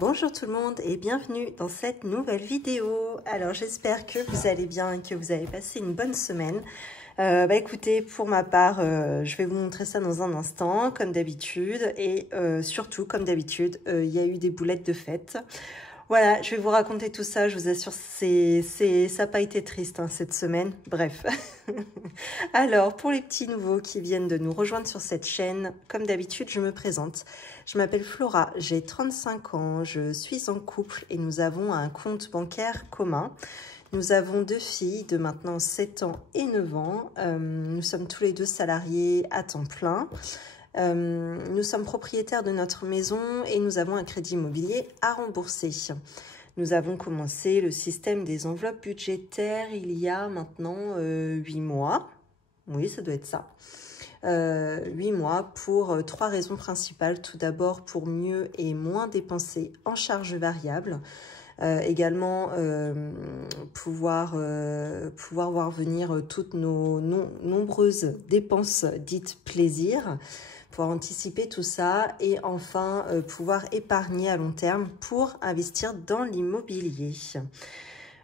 Bonjour tout le monde et bienvenue dans cette nouvelle vidéo. Alors j'espère que vous allez bien et que vous avez passé une bonne semaine. Écoutez, pour ma part, je vais vous montrer ça dans un instant, comme d'habitude. Et surtout, comme d'habitude, il y a eu des boulettes de fête. Voilà, je vais vous raconter tout ça, je vous assure, ça n'a pas été triste cette semaine. Bref. Alors, pour les petits nouveaux qui viennent de nous rejoindre sur cette chaîne, comme d'habitude, je me présente. Je m'appelle Flora, j'ai 35 ans, je suis en couple et nous avons un compte bancaire commun. Nous avons 2 filles de maintenant 7 ans et 9 ans. Nous sommes tous les deux salariés à temps plein. Nous sommes propriétaires de notre maison et nous avons un crédit immobilier à rembourser. Nous avons commencé le système des enveloppes budgétaires il y a maintenant 8 mois. Oui, ça doit être ça. 8 mois pour 3 raisons principales. Tout d'abord, pour mieux et moins dépenser en charges variables. Également, pouvoir voir venir toutes nos nombreuses dépenses dites plaisir, pouvoir anticiper tout ça et enfin pouvoir épargner à long terme pour investir dans l'immobilier.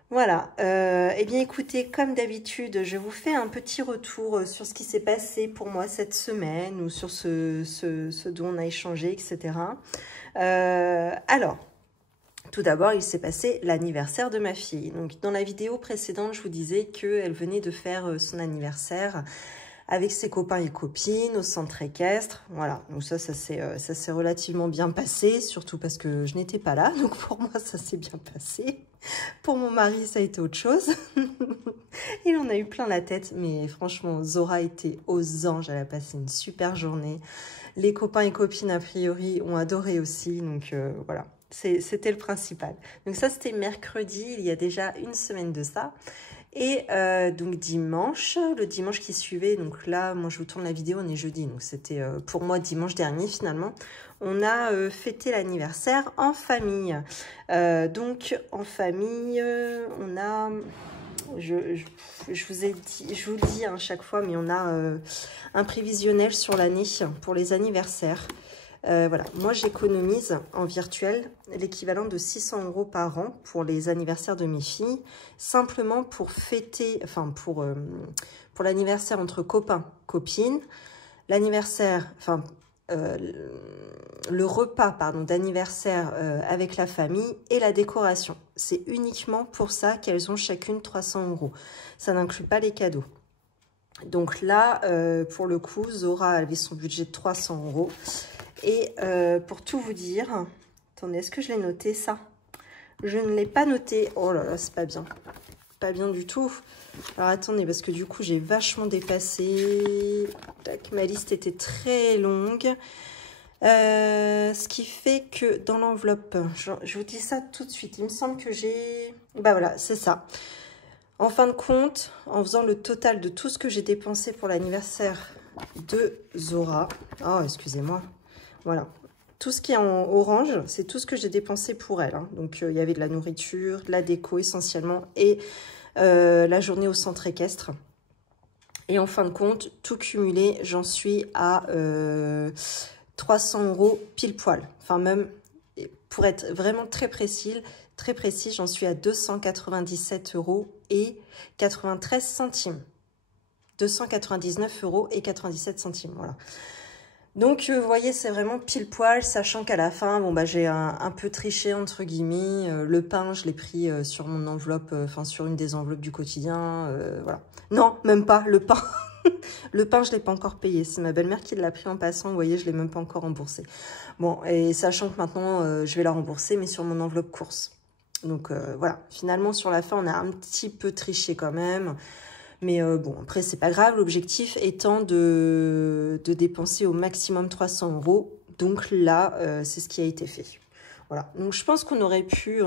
Voilà, eh bien écoutez, comme d'habitude, je vous fais un petit retour sur ce qui s'est passé pour moi cette semaine ou sur ce dont on a échangé, etc. Alors, tout d'abord, il s'est passé l'anniversaire de ma fille. Donc, dans la vidéo précédente, je vous disais qu'elle venait de faire son anniversaire avec ses copains et copines au centre équestre. Voilà, donc ça s'est relativement bien passé, surtout parce que je n'étais pas là. Donc, pour moi, ça s'est bien passé. Pour mon mari, ça a été autre chose. Il en a eu plein la tête, mais franchement, Zora était aux anges. Elle a passé une super journée. Les copains et copines, a priori, ont adoré aussi. Donc, voilà. C'était le principal. Donc ça, c'était mercredi, il y a déjà une semaine de ça. Et donc dimanche, le dimanche qui suivait, donc là, moi je vous tourne la vidéo, on est jeudi, donc c'était pour moi dimanche dernier finalement. On a fêté l'anniversaire en famille. Donc en famille, on a... Je vous le dis à chaque fois, mais on a un prévisionnel sur l'année pour les anniversaires. Voilà, moi j'économise en virtuel l'équivalent de 600 € par an pour les anniversaires de mes filles, simplement pour fêter, enfin pour l'anniversaire entre copains, copines, l'anniversaire, enfin le repas pardon d'anniversaire avec la famille et la décoration. C'est uniquement pour ça qu'elles ont chacune 300 €. Ça n'inclut pas les cadeaux. Donc là, pour le coup, Zora avait son budget de 300 €. Et pour tout vous dire, attendez, est-ce que je l'ai noté ça? Je ne l'ai pas noté. Oh là là, c'est pas bien. Pas bien du tout. Alors attendez, parce que du coup, j'ai vachement dépassé. Tac, ma liste était très longue. Ce qui fait que dans l'enveloppe, je vous dis ça tout de suite. Il me semble que j'ai... Bah voilà, c'est ça. En fin de compte, en faisant le total de tout ce que j'ai dépensé pour l'anniversaire de Zora. Oh, excusez-moi. Voilà, tout ce qui est en orange, c'est tout ce que j'ai dépensé pour elle. Hein. Donc, il y avait de la nourriture, de la déco essentiellement et la journée au centre équestre. Et en fin de compte, tout cumulé, j'en suis à 300 € pile poil. Enfin, même, pour être vraiment très précis, j'en suis à 297 € et 93 centimes. 299 € et 97 centimes, voilà. Donc, vous voyez, c'est vraiment pile poil, sachant qu'à la fin, bon, bah, j'ai un peu triché, entre guillemets. Le pain, je l'ai pris sur mon enveloppe, enfin, sur une des enveloppes du quotidien, voilà. Non, même pas, le pain. Le pain, je ne l'ai pas encore payé. C'est ma belle-mère qui l'a pris en passant. Vous voyez, je ne l'ai même pas encore remboursé. Bon, et sachant que maintenant, je vais la rembourser, mais sur mon enveloppe course. Donc, voilà. Finalement, sur la fin, on a un petit peu triché quand même. Mais bon, après, c'est pas grave. L'objectif étant de dépenser au maximum 300 €. Donc là, c'est ce qui a été fait. Voilà. Donc, je pense qu'on aurait pu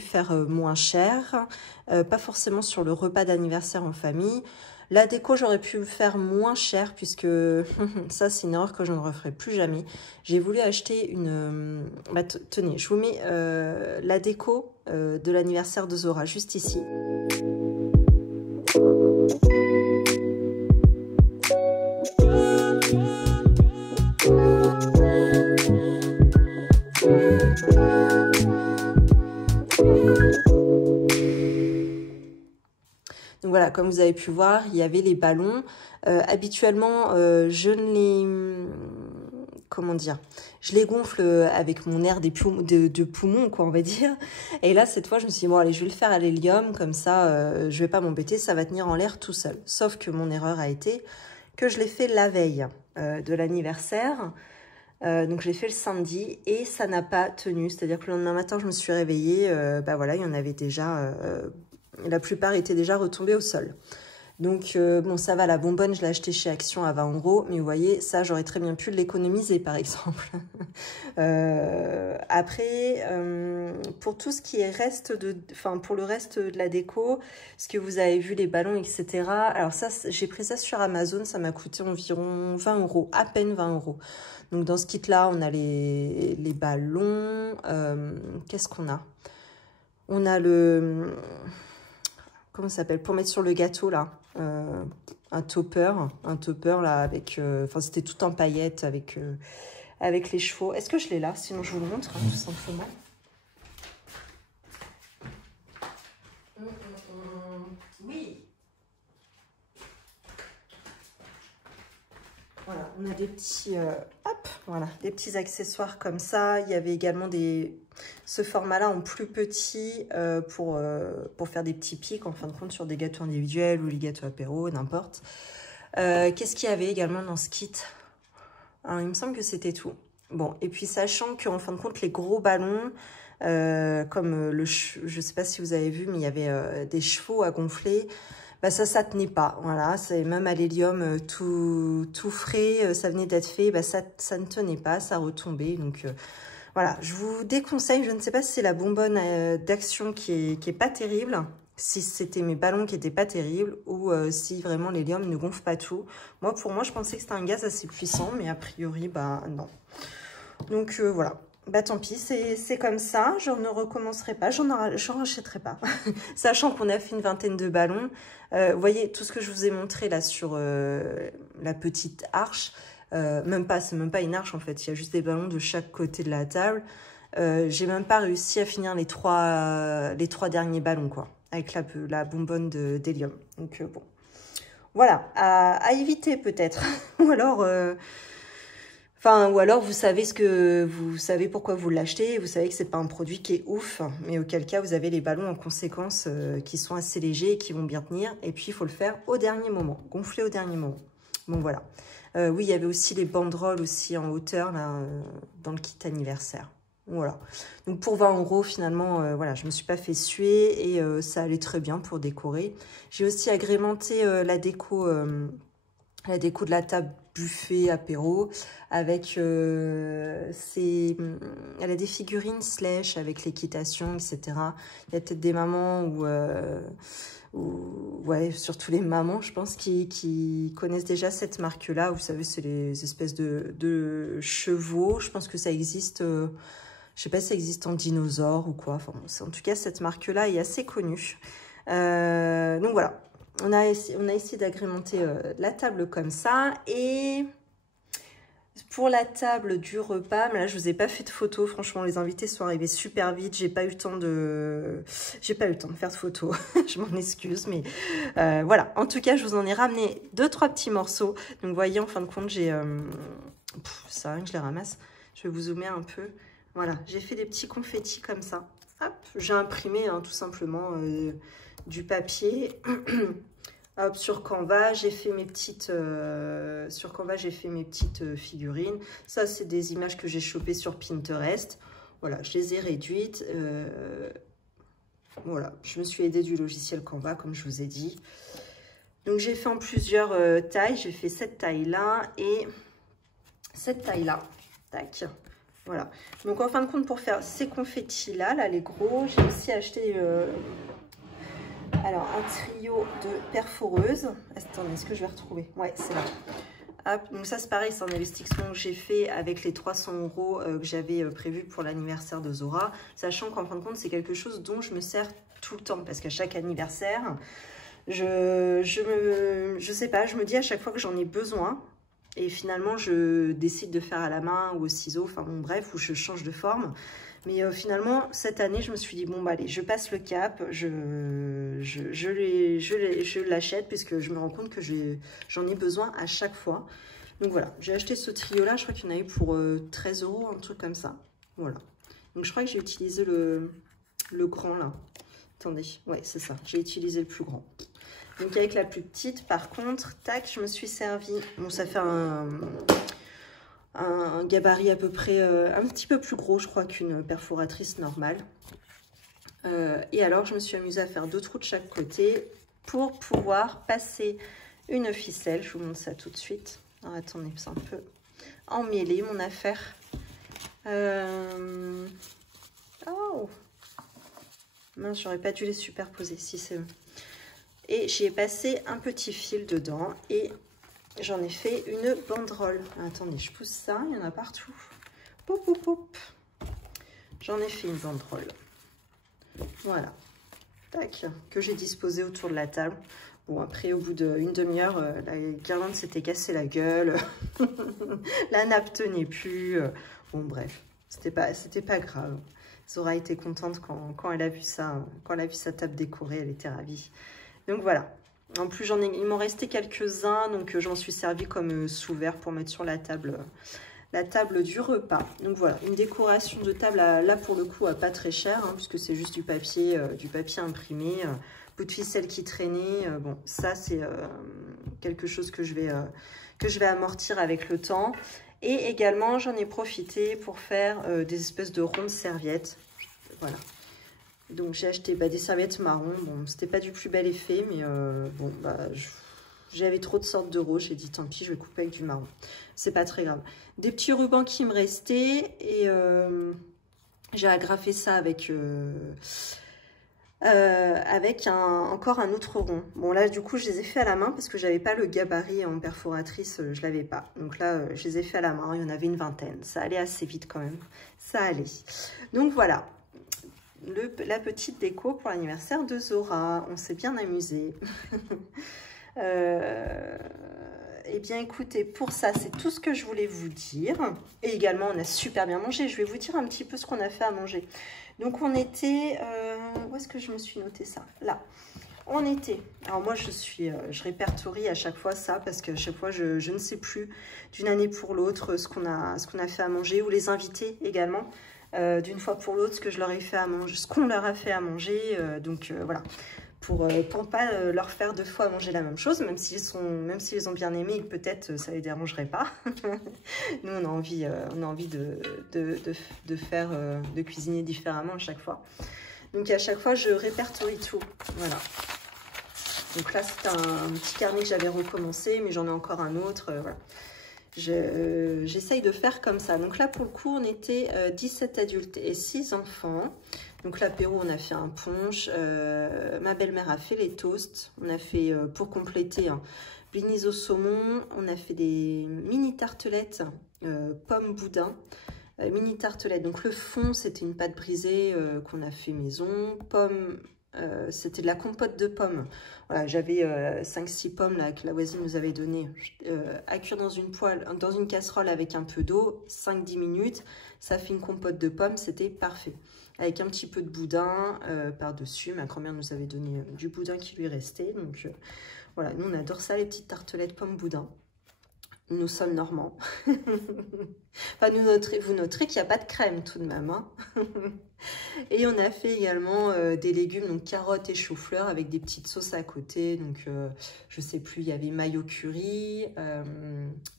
faire moins cher. Pas forcément sur le repas d'anniversaire en famille. La déco, j'aurais pu le faire moins cher puisque ça, c'est une erreur que je ne referai plus jamais. J'ai voulu acheter une... Bah, tenez, je vous mets la déco de l'anniversaire de Zora juste ici. comme vous avez pu voir, il y avait les ballons. Habituellement, je ne les... Comment dire? Je les gonfle avec mon air de poumon, quoi, on va dire. Et là, cette fois, je me suis dit, bon, allez, je vais le faire à l'hélium, comme ça, je vais pas m'embêter, ça va tenir en l'air tout seul. Sauf que mon erreur a été que je l'ai fait la veille de l'anniversaire. Donc je l'ai fait le samedi et ça n'a pas tenu. C'est-à-dire que le lendemain matin, je me suis réveillée, bah voilà, il y en avait déjà, la plupart étaient déjà retombés au sol. Donc bon, ça va, la bonbonne, je l'ai achetée chez Action à 20 €, mais vous voyez, ça, j'aurais très bien pu l'économiser, par exemple. Après, pour tout ce qui est pour le reste de la déco, ce que vous avez vu, les ballons, etc. Alors ça, j'ai pris ça sur Amazon, ça m'a coûté environ 20 €, à peine 20 €. Donc dans ce kit-là, on a les ballons. Qu'est-ce qu'on a? On a le... Comment ça s'appelle? Pour mettre sur le gâteau, là. Un topper là, avec... Enfin, c'était tout en paillettes avec les chevaux. Est-ce que je l'ai là? Sinon, je vous le montre, hein, tout simplement. Oui. Voilà, on a des petits... hop, voilà, des petits accessoires comme ça. Il y avait également ce format-là en plus petit pour faire des petits pics, en fin de compte, sur des gâteaux individuels ou les gâteaux apéro, n'importe. Qu'est-ce qu'il y avait également dans ce kit? Alors, il me semble que c'était tout. Bon, et puis sachant qu'en fin de compte, les gros ballons, comme je ne sais pas si vous avez vu, mais il y avait des chevaux à gonfler. Bah ça tenait pas, voilà, c'est même à l'hélium tout frais, ça venait d'être fait, bah ça ne tenait pas, ça retombait, donc voilà, je vous déconseille, je ne sais pas si c'est la bonbonne d'Action qui est pas terrible, si c'était mes ballons qui étaient pas terribles, ou si vraiment l'hélium ne gonfle pas tout. Pour moi, je pensais que c'était un gaz assez puissant, mais a priori, bah non. Donc voilà. Bah tant pis, c'est comme ça, je ne recommencerai pas, j'en rachèterai pas. Sachant qu'on a fait une vingtaine de ballons, vous voyez tout ce que je vous ai montré là sur la petite arche, c'est même pas une arche en fait, il y a juste des ballons de chaque côté de la table. J'ai même pas réussi à finir les trois derniers ballons quoi, avec la bonbonne d'hélium. Donc bon, voilà, à éviter peut-être, ou alors... ou alors vous savez pourquoi vous l'achetez, vous savez que c'est pas un produit qui est ouf, mais auquel cas vous avez les ballons en conséquence qui sont assez légers et qui vont bien tenir. Et puis il faut le faire au dernier moment, gonfler au dernier moment. Bon voilà. Oui, il y avait aussi les banderoles aussi en hauteur là, dans le kit anniversaire. Voilà. Donc pour 20 € finalement, voilà, je me suis pas fait suer et ça allait très bien pour décorer. J'ai aussi agrémenté la déco de la table buffet apéro avec elle a des figurines Slash avec l'équitation, etc. Il y a peut-être des mamans ouais, surtout les mamans, je pense, qui connaissent déjà cette marque-là. Vous savez, c'est les espèces de chevaux. Je pense que ça existe, je sais pas si ça existe en dinosaure ou quoi. Enfin, en tout cas, cette marque-là est assez connue. Donc voilà. On a essayé d'agrémenter la table comme ça. Et pour la table du repas, mais là, je vous ai pas fait de photos. Franchement, les invités sont arrivés super vite. J'ai pas eu le temps de faire de photos. Je m'en excuse, mais voilà. En tout cas, je vous en ai ramené 2-3 petits morceaux. Donc, vous voyez, en fin de compte, j'ai... ça rien que je les ramasse. Je vais vous zoomer un peu. Voilà, j'ai fait des petits confettis comme ça. Hop, j'ai imprimé, hein, tout simplement... du papier. Hop, sur Canva, j'ai fait mes petites figurines. Ça, c'est des images que j'ai chopées sur Pinterest. Voilà, je les ai réduites. Voilà, je me suis aidée du logiciel Canva, comme je vous ai dit. Donc, j'ai fait en plusieurs tailles. J'ai fait cette taille-là et cette taille-là. Tac. Voilà. Donc, en fin de compte, pour faire ces confettis-là, là, les gros, j'ai aussi acheté... alors, un trio de perforeuses. Attendez, est-ce que je vais retrouver? Ouais, c'est là. Hop, donc ça, c'est pareil, c'est un investissement que j'ai fait avec les 300 € que j'avais prévu pour l'anniversaire de Zora. Sachant qu'en fin de compte, c'est quelque chose dont je me sers tout le temps. Parce qu'à chaque anniversaire, je sais pas, je me dis à chaque fois que j'en ai besoin. Et finalement, je décide de faire à la main ou au ciseau. Enfin bon, bref, ou je change de forme. Mais finalement, cette année, je me suis dit, bon, bah allez, je passe le cap, je l'achète puisque je me rends compte que j'en ai besoin à chaque fois. Donc voilà, j'ai acheté ce trio-là, je crois qu'il y en a eu pour 13 €, un truc comme ça. Voilà. Donc je crois que j'ai utilisé le grand là. Attendez, ouais, c'est ça, j'ai utilisé le plus grand. Donc avec la plus petite, par contre, tac, je me suis servi. Bon, ça fait un gabarit à peu près un petit peu plus gros, je crois, qu'une perforatrice normale. Et alors, je me suis amusée à faire 2 trous de chaque côté pour pouvoir passer une ficelle. Je vous montre ça tout de suite. Alors, attendez, c'est un peu emmêlé mon affaire. Oh mince, j'aurais pas dû les superposer. Si, c'est bon. Et j'y ai passé un petit fil dedans et j'en ai fait une banderole. Attendez, je pousse ça, il y en a partout. Poup, poup, poup. J'en ai fait une banderole. Voilà. Tac, que j'ai disposée autour de la table. Bon, après, au bout d'une demi-heure, la guirlande s'était cassée la gueule. La nappe tenait plus. Bon, bref, c'était pas grave. Zora était contente quand elle a vu ça, quand elle a vu sa table décorée, elle était ravie. Donc voilà. En plus, il m'en restait quelques-uns, donc j'en suis servi comme sous-verre pour mettre sur la table du repas. Donc voilà, une décoration de table là pour le coup à pas très cher, hein, puisque c'est juste du papier imprimé, bout de ficelle qui traînait. Bon, ça c'est quelque chose que je vais amortir avec le temps. Et également, j'en ai profité pour faire des espèces de rondes serviettes. Voilà. Donc j'ai acheté des serviettes marron. Bon, c'était pas du plus bel effet, mais bon, j'avais trop de sortes d'euros. J'ai dit tant pis, je vais couper avec du marron. C'est pas très grave. Des petits rubans qui me restaient et j'ai agrafé ça avec encore un autre rond. Bon là du coup je les ai fait à la main parce que j'avais pas le gabarit en perforatrice, je l'avais pas. Donc là je les ai fait à la main, il y en avait une vingtaine. Ça allait assez vite quand même, ça allait. Donc voilà. La petite déco pour l'anniversaire de Zora. On s'est bien amusé. Eh bien, écoutez, pour ça, c'est tout ce que je voulais vous dire. Et également, on a super bien mangé. Je vais vous dire un petit peu ce qu'on a fait à manger. Donc, on était... où est-ce que je me suis noté ça? Là. On était... Alors, moi, je répertorie à chaque fois ça parce qu'à chaque fois, je ne sais plus d'une année pour l'autre ce qu'on a fait à manger ou les invités également. D'une fois pour l'autre, ce que je leur ai fait à manger, ce qu'on leur a fait à manger. Donc voilà, pour pas leur faire 2 fois à manger la même chose, même s'ils ont bien aimé, peut-être ça les dérangerait pas. Nous, on a envie de cuisiner différemment à chaque fois. Donc à chaque fois, je répertorie tout. Voilà. Donc là, c'est un petit carnet que j'avais recommencé, mais j'en ai encore un autre. Voilà. J'essaye de faire comme ça. Donc là, pour le coup, on était 17 adultes et 6 enfants. Donc l'apéro, on a fait un punch. Ma belle-mère a fait les toasts. On a fait, pour compléter, blinis au saumon. On a fait des mini tartelettes pommes boudin. Mini tartelettes. Donc le fond, c'était une pâte brisée qu'on a fait maison. Pommes... c'était de la compote de pommes. Voilà, j'avais 5-6 pommes là, que la voisine nous avait donné à cuire dans une casserole avec un peu d'eau, 5-10 minutes. Ça fait une compote de pommes, c'était parfait. Avec un petit peu de boudin par-dessus. Ma grand-mère nous avait donné du boudin qui lui restait. Donc voilà, nous on adore ça, les petites tartelettes pommes boudin. Nous sommes normands. Enfin, vous noterez qu'il n'y a pas de crème tout de même. Hein. Et on a fait également des légumes, donc carottes et choux-fleurs avec des petites sauces à côté. Donc, je ne sais plus, il y avait mayo curry,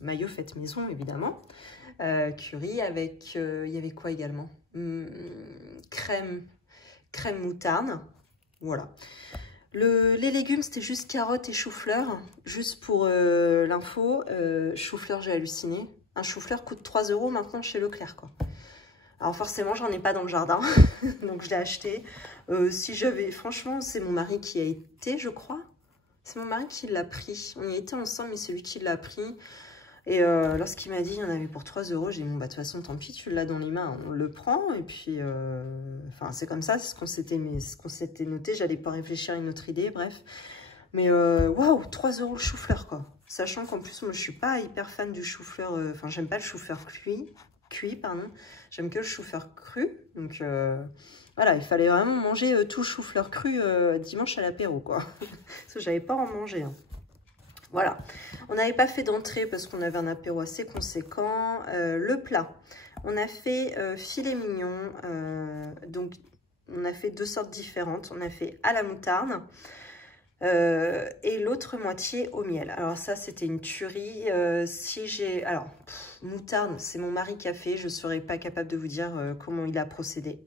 mayo faite maison évidemment. Curry avec, il y avait quoi également? Crème moutarde. Voilà. Les légumes, c'était juste carottes et chou-fleur. Juste pour l'info, chou-fleur, j'ai halluciné. Un chou-fleur coûte 3 € maintenant chez Leclerc, quoi. Alors forcément, j'en ai pas dans le jardin, donc je l'ai acheté. Si j'avais, franchement, c'est mon mari qui a été, je crois. C'est mon mari qui l'a pris. On y était ensemble, mais c'est lui qui l'a pris. Et lorsqu'il m'a dit, il y en avait pour 3 €, j'ai dit, bon, bah, de toute façon, tant pis, tu l'as dans les mains, on le prend. Et puis, enfin, c'est comme ça, c'est ce qu'on s'était noté. J'allais pas réfléchir à une autre idée, bref. Mais, waouh, 3 € le chou-fleur, quoi. Sachant qu'en plus, moi, je suis pas hyper fan du chou-fleur. Enfin, j'aime pas le chou-fleur cuit. cuit, pardon. J'aime que le chou-fleur cru. Donc voilà, il fallait vraiment manger tout chou-fleur cru dimanche à l'apéro, quoi. Parce que j'avais pas à en manger. Hein. Voilà. On n'avait pas fait d'entrée parce qu'on avait un apéro assez conséquent. Le plat. On a fait filet mignon. Donc, on a fait 2 sortes différentes. On a fait à la moutarde. Et l'autre moitié au miel. Alors ça, c'était une tuerie. Si j'ai... Alors, moutarde, c'est mon mari qui a fait. Je ne serais pas capable de vous dire comment il a procédé.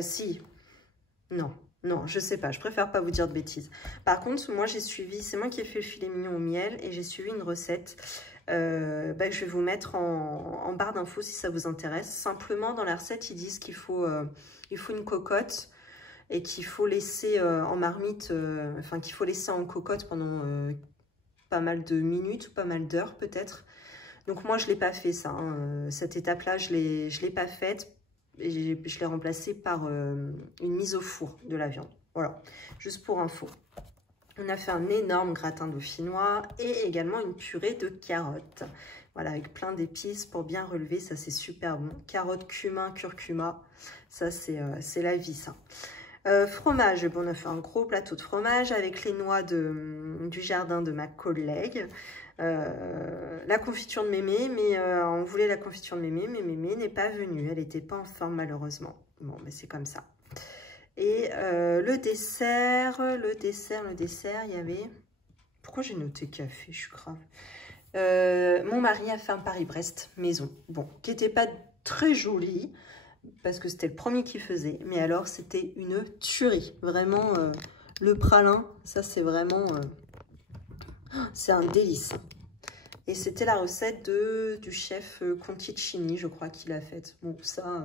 Si. Non, je sais pas. Je préfère pas vous dire de bêtises. Par contre, moi, j'ai suivi... C'est moi qui ai fait le filet mignon au miel et j'ai suivi une recette. Je vais vous mettre en barre d'infos si ça vous intéresse. Simplement, dans la recette, ils disent qu'il faut une cocotte et qu'il faut laisser en marmite, enfin qu'il faut laisser en cocotte pendant pas mal de minutes ou pas mal d'heures peut-être. Donc moi je l'ai pas fait ça, hein. Cette étape-là je l'ai pas faite et je l'ai remplacée par une mise au four de la viande. Voilà, juste pour info. On a fait un énorme gratin dauphinois et également une purée de carottes. Voilà, avec plein d'épices pour bien relever, ça c'est super bon. Carottes, cumin, curcuma, ça c'est la vie ça. Fromage, bon, on a fait un gros plateau de fromage avec les noix du jardin de ma collègue. La confiture de mémé, mais on voulait la confiture de mémé, mais mémé n'est pas venue. Elle n'était pas en forme malheureusement. Bon, mais c'est comme ça. Et le dessert, il y avait... Pourquoi j'ai noté café? Je suis grave. Mon mari a fait un Paris-Brest maison. Bon, qui n'était pas très joli, parce que c'était le premier qu'il faisait. Mais alors, c'était une tuerie. Vraiment, le pralin, ça, c'est vraiment... c'est un délice. Et c'était la recette du chef Conticini, je crois, qu'il a faite. Bon, ça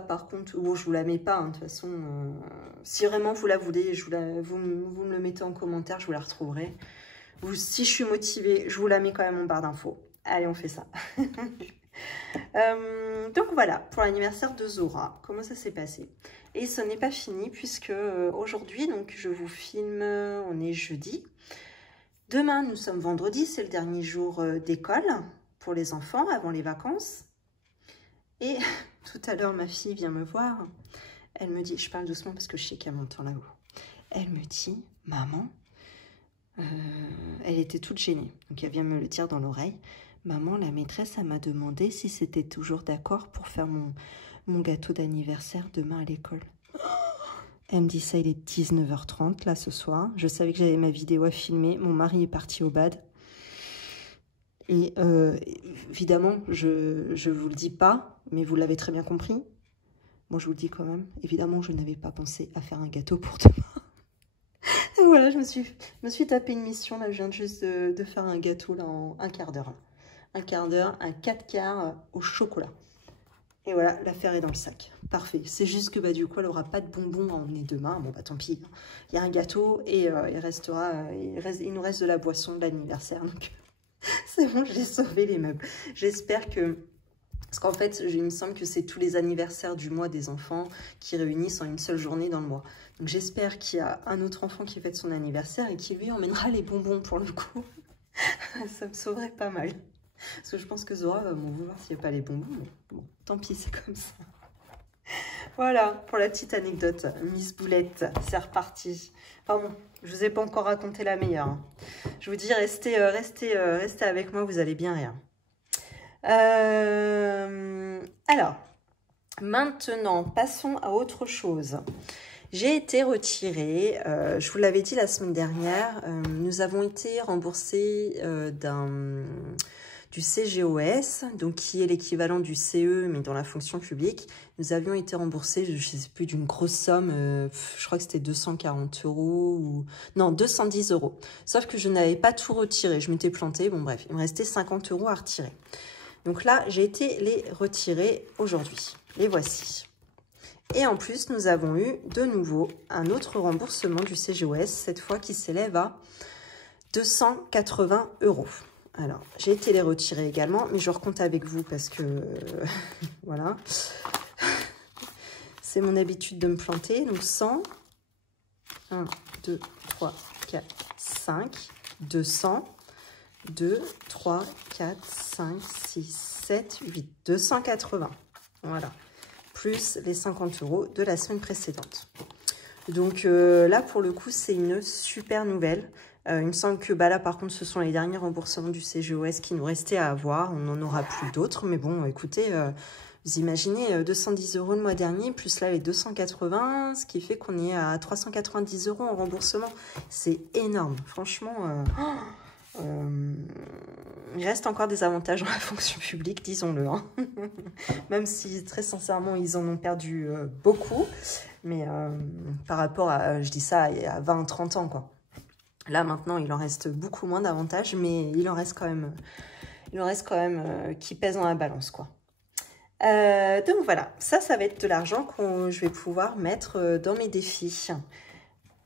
par contre... Bon, je vous la mets pas, hein, de toute façon. Si vraiment vous la voulez, vous me le mettez en commentaire, je vous la retrouverai. Si je suis motivée, je vous la mets quand même en barre d'infos. Allez, on fait ça. Donc voilà, pour l'anniversaire de Zora, comment ça s'est passé. Et ce n'est pas fini puisque aujourd'hui, donc je vous filme, on est jeudi. Demain, nous sommes vendredi, c'est le dernier jour d'école pour les enfants avant les vacances. Et tout à l'heure, ma fille vient me voir. Elle me dit, je parle doucement parce que je sais qu'elle m'entend là-haut. Elle me dit, maman, elle était toute gênée. Donc elle vient me le dire dans l'oreille. Maman, la maîtresse, elle m'a demandé si c'était toujours d'accord pour faire mon gâteau d'anniversaire demain à l'école. Elle me dit ça, il est 19h30 là ce soir. Je savais que j'avais ma vidéo à filmer. Mon mari est parti au bad. Et évidemment, je vous le dis pas, mais vous l'avez très bien compris. Moi, je vous le dis quand même. Évidemment, je n'avais pas pensé à faire un gâteau pour demain. Et voilà, je me suis tapé une mission. Là, je viens juste de faire un gâteau là, en un quart d'heure. Un quart d'heure, un 4/4 au chocolat. Et voilà, l'affaire est dans le sac. Parfait. C'est juste que bah, du coup, elle n'aura pas de bonbons à emmener demain. Bon, bah tant pis. Il y a un gâteau et il nous reste de la boisson de l'anniversaire. Donc, c'est bon, j'ai sauvé les meubles. J'espère que... Parce qu'en fait, il me semble que c'est tous les anniversaires du mois des enfants qui réunissent en une seule journée dans le mois. Donc, j'espère qu'il y a un autre enfant qui fête son anniversaire et qui lui emmènera les bonbons pour le coup. Ça me sauverait pas mal. Parce que je pense que Zora va m'en vouloir s'il n'y a pas les bonbons. Mais bon, tant pis, c'est comme ça. Voilà, pour la petite anecdote. Miss Boulette, c'est reparti. Enfin bon, je ne vous ai pas encore raconté la meilleure. Hein. Je vous dis, restez avec moi, vous allez bien rire. Alors, maintenant, passons à autre chose. J'ai été retirée, je vous l'avais dit la semaine dernière, nous avons été remboursés du CGOS, donc qui est l'équivalent du CE, mais dans la fonction publique. Nous avions été remboursés, je ne sais plus, d'une grosse somme, je crois que c'était 240 € ou... Non, 210 €. Sauf que je n'avais pas tout retiré, je m'étais plantée, bon bref, il me restait 50 € à retirer. Donc là, j'ai été les retirer aujourd'hui. Les voici. Et en plus, nous avons eu de nouveau un autre remboursement du CGOS, cette fois qui s'élève à 280 €. Alors, j'ai été les retirer également, mais je recompte avec vous parce que, voilà, c'est mon habitude de me planter. Donc, 100, 1, 2, 3, 4, 5, 200, 2, 3, 4, 5, 6, 7, 8, 280. Voilà. Plus les 50 € de la semaine précédente. Donc là, pour le coup, c'est une super nouvelle. Il me semble que là, par contre, ce sont les derniers remboursements du CGOS qui nous restaient à avoir. On n'en aura plus d'autres. Mais bon, écoutez, vous imaginez 210 € le mois dernier, plus là les 280, ce qui fait qu'on est à 390 € en remboursement. C'est énorme. Franchement, il reste encore des avantages dans la fonction publique, disons-le. Hein. Même si, très sincèrement, ils en ont perdu beaucoup. Mais par rapport à, je dis ça, à 20-30 ans, quoi. Là, maintenant, il en reste beaucoup moins d'avantages, mais il en reste quand même qui pèse dans la balance, quoi. Donc voilà, ça va être de l'argent que je vais pouvoir mettre dans mes défis.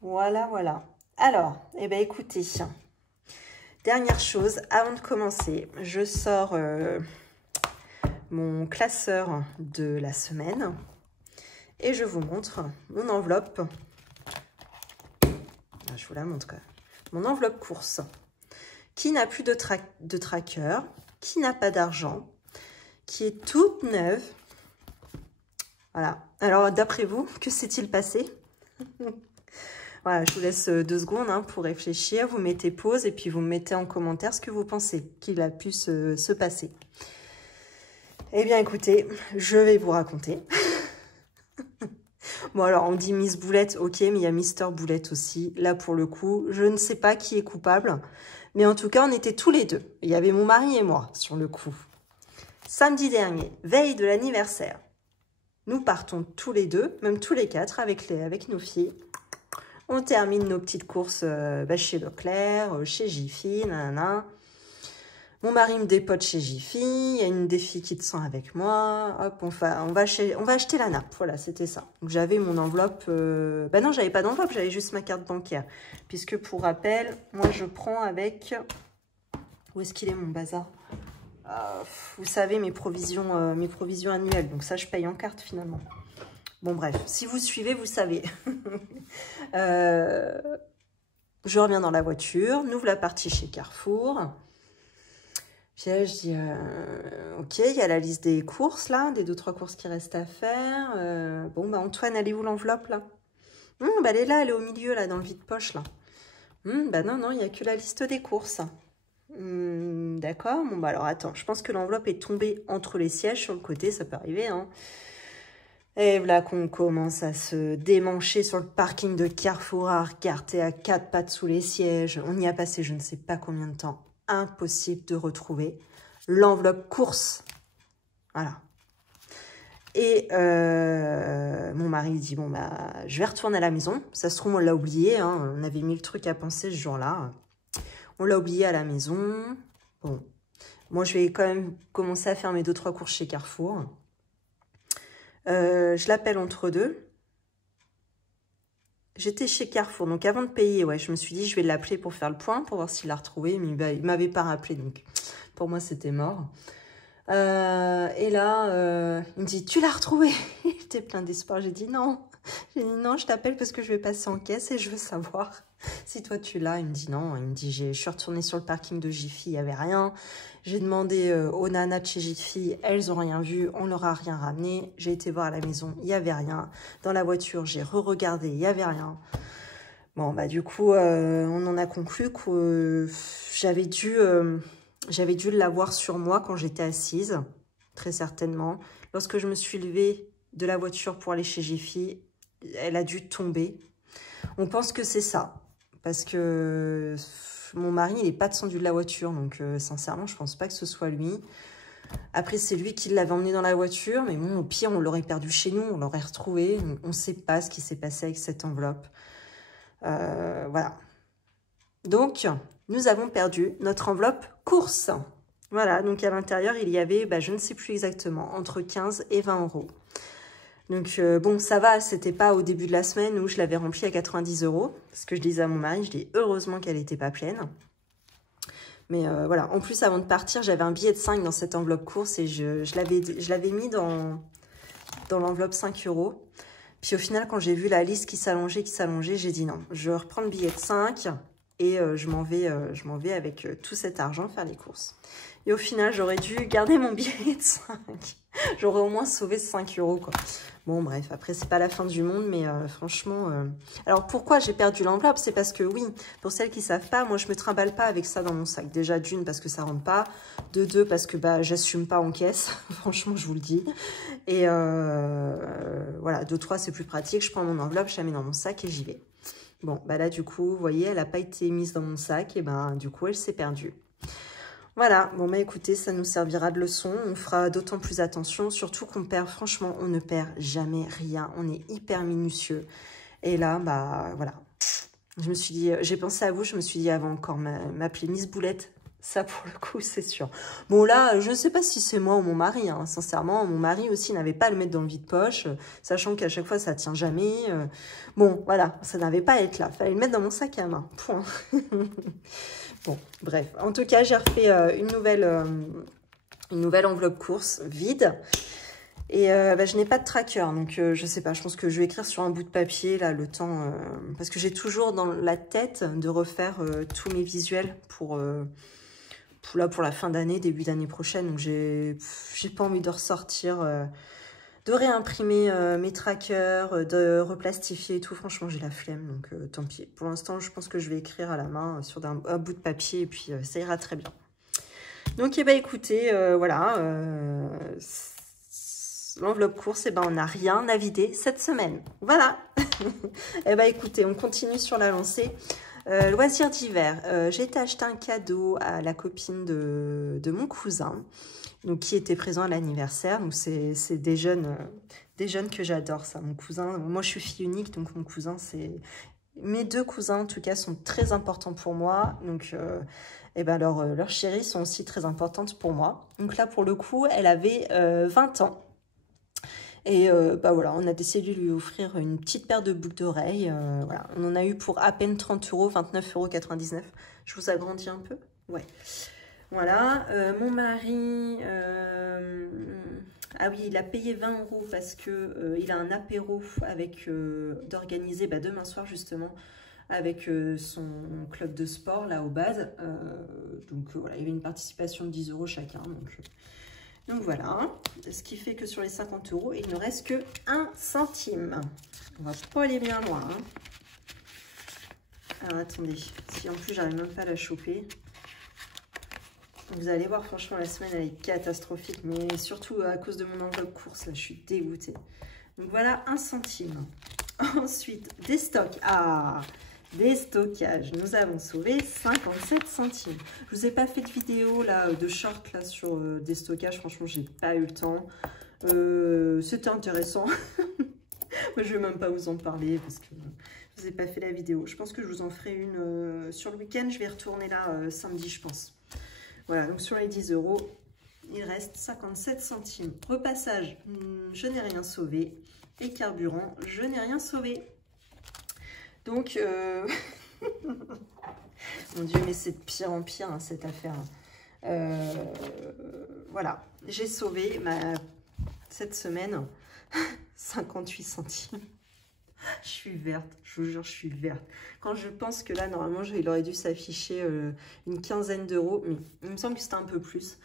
Voilà, voilà. Alors, eh bien, écoutez, dernière chose, avant de commencer, je sors mon classeur de la semaine et je vous montre mon enveloppe. Je vous la montre quand même. Mon enveloppe course, qui n'a plus de tracker, qui n'a pas d'argent, qui est toute neuve. Voilà. Alors, d'après vous, que s'est-il passé? Voilà, je vous laisse 2 secondes hein, pour réfléchir. Vous mettez pause et puis vous mettez en commentaire ce que vous pensez qu'il a pu se passer. Eh bien, écoutez, je vais vous raconter. Bon, alors, on dit Miss Boulette, ok, mais il y a Mister Boulette aussi. Là, pour le coup, je ne sais pas qui est coupable. Mais en tout cas, on était tous les deux. Il y avait mon mari et moi, sur le coup. Samedi dernier, veille de l'anniversaire. Nous partons tous les deux, même tous les 4, avec nos filles. On termine nos petites courses chez Leclerc, chez Jiffy, nanana. Mon mari me dépote chez Jiffy, il y a une des filles qui descend avec moi. Hop, on va acheter la nappe. Voilà, c'était ça. Donc j'avais mon enveloppe. Non, j'avais pas d'enveloppe, j'avais juste ma carte bancaire. Puisque pour rappel, moi je prends avec. Où est-ce qu'il est mon bazar? Vous savez, mes provisions annuelles. Donc ça, je paye en carte finalement. Bon, bref, si vous suivez, vous savez. Je reviens dans la voiture, nous voilà partis chez Carrefour. Puis là, je dis, ok, il y a la liste des courses, là, des 2-3 courses qui restent à faire. Bon, bah Antoine, elle est où l'enveloppe, là? Elle est là, elle est au milieu, là, dans le vide-poche, là. Non, il n'y a que la liste des courses. D'accord, bon, alors, attends, je pense que l'enveloppe est tombée entre les sièges, sur le côté, ça peut arriver, hein. Et voilà qu'on commence à se démancher sur le parking de Carrefour, à regarder à 4 pattes sous les sièges. On y a passé je ne sais pas combien de temps. Impossible de retrouver l'enveloppe course. Voilà. Et mon mari dit, bon, je vais retourner à la maison. Ça se trouve, on l'a oublié. Hein. On avait 1000 trucs à penser ce jour-là. On l'a oublié à la maison. Bon, moi, je vais quand même commencer à faire mes 2-3 courses chez Carrefour. Je l'appelle entre deux. J'étais chez Carrefour, donc avant de payer, ouais, je me suis dit, je vais l'appeler pour faire le point, pour voir s'il l'a retrouvé, mais il ne m'avait pas rappelé, donc pour moi, c'était mort. Et là, il me dit, tu l'as retrouvé? J'étais plein d'espoir, j'ai dit non. J'ai dit non, je t'appelle parce que je vais passer en caisse et je veux savoir si toi tu l'as. Il me dit non, il me dit, je suis retournée sur le parking de Jiffy, il n'y avait rien. J'ai demandé aux nanas de chez Jiffy, elles n'ont rien vu, on leur a rien ramené. J'ai été voir à la maison, il n'y avait rien. Dans la voiture, j'ai re-regardé, il n'y avait rien. Bon, du coup, on en a conclu que j'avais dû l'avoir sur moi quand j'étais assise, très certainement. Lorsque je me suis levée de la voiture pour aller chez Jiffy, elle a dû tomber. On pense que c'est ça, parce que mon mari, il n'est pas descendu de la voiture, donc sincèrement, je ne pense pas que ce soit lui. Après, c'est lui qui l'avait emmené dans la voiture, mais bon, au pire, on l'aurait perdu chez nous, on l'aurait retrouvé. On ne sait pas ce qui s'est passé avec cette enveloppe. Voilà. Donc, nous avons perdu notre enveloppe course. Voilà, donc à l'intérieur, il y avait, je ne sais plus exactement, entre 15 et 20 €. Donc, bon, ça va, c'était pas au début de la semaine où je l'avais remplie à 90 €. Parce que je disais à mon mari, je dis heureusement qu'elle n'était pas pleine. Mais voilà, en plus, avant de partir, j'avais un billet de 5 dans cette enveloppe course et je l'avais mis dans l'enveloppe 5 €. Puis au final, quand j'ai vu la liste qui s'allongeait, j'ai dit non, je reprends le billet de 5. Et je m'en vais avec tout cet argent faire les courses. Et au final, j'aurais dû garder mon billet de 5. J'aurais au moins sauvé 5 € quoi. Bon bref, après c'est pas la fin du monde, mais franchement... Alors pourquoi j'ai perdu l'enveloppe? C'est parce que oui, pour celles qui savent pas, moi je me trimballe pas avec ça dans mon sac. Déjà d'une parce que ça rentre pas, de deux parce que bah j'assume pas en caisse, franchement je vous le dis. Et voilà, de trois c'est plus pratique, je prends mon enveloppe, je la mets dans mon sac et j'y vais. Bon, bah là, du coup, vous voyez, elle n'a pas été mise dans mon sac. Et ben, du coup, elle s'est perdue. Voilà. Bon, bah écoutez, ça nous servira de leçon. On fera d'autant plus attention. Surtout qu'on perd, franchement, on ne perd jamais rien. On est hyper minutieux. Et là, bah, voilà. Je me suis dit, j'ai pensé à vous. Je me suis dit, avant encore m'appeler Miss Boulette. Ça, pour le coup, c'est sûr. Bon, là, je ne sais pas si c'est moi ou mon mari. Hein. Sincèrement, mon mari aussi n'avait pas à le mettre dans le vide-poche, sachant qu'à chaque fois, ça ne tient jamais. Bon, voilà, ça n'avait pas à être là. Il fallait le mettre dans mon sac à main. Point. Bon, bref. En tout cas, j'ai refait une nouvelle enveloppe course vide. Et bah, je n'ai pas de tracker, donc je ne sais pas. Je pense que je vais écrire sur un bout de papier, là, le temps... parce que j'ai toujours dans la tête de refaire tous mes visuels pour la fin d'année, début d'année prochaine. Donc, j'ai pas envie de ressortir, de réimprimer mes trackers, de replastifier et tout. Franchement, j'ai la flemme, donc tant pis. Pour l'instant, je pense que je vais écrire à la main sur un bout de papier et puis ça ira très bien. Donc, eh ben, écoutez, voilà. L'enveloppe course, eh ben, on n'a rien à vider cette semaine. Voilà. Eh ben, écoutez, on continue sur la lancée. Loisirs d'hiver, j'ai été acheter un cadeau à la copine de mon cousin, donc qui était présent à l'anniversaire. Donc c'est des jeunes que j'adore, ça. Mon cousin, moi je suis fille unique, donc mon cousin, c'est... Mes deux cousins, en tout cas, sont très importants pour moi. Donc, eh ben leurs chéries sont aussi très importantes pour moi. Donc là, pour le coup, elle avait 20 ans. Et bah voilà, on a décidé de lui offrir une petite paire de boucles d'oreilles. Voilà. On en a eu pour à peine 30 €, 29,99 €. Je vous agrandis un peu? Ouais. Voilà. Mon mari, ah oui, il a payé 20 € parce que il a un apéro avec d'organiser bah, demain soir justement avec son club de sport là au base. Donc voilà, il y avait une participation de 10 € chacun. Donc voilà, ce qui fait que sur les 50 €, il ne reste que 1 centime. On va pas aller bien loin. Hein. Alors attendez, si en plus j'arrive même pas à la choper. Vous allez voir, franchement, la semaine elle est catastrophique, mais surtout à cause de mon enveloppe course, là, je suis dégoûtée. Donc voilà, 1 centime. Ensuite, des stocks. Ah, des stockages. Nous avons sauvé 57 centimes. Je vous ai pas fait de vidéo là de short là sur des stockages. Franchement, j'ai pas eu le temps. C'était intéressant. Moi, je vais même pas vous en parler parce que je vous ai pas fait la vidéo. Je pense que je vous en ferai une sur le week-end. Je vais retourner là samedi, je pense. Voilà, donc sur les 10 €, il reste 57 centimes. Repassage, je n'ai rien sauvé. Et carburant, je n'ai rien sauvé. Donc, mon Dieu, mais c'est de pire en pire, hein, cette affaire. Voilà, j'ai sauvé cette semaine 58 centimes. Je suis verte, je vous jure, je suis verte. Quand je pense que là, normalement, il aurait dû s'afficher une quinzaine d'euros, mais il me semble que c'était un peu plus.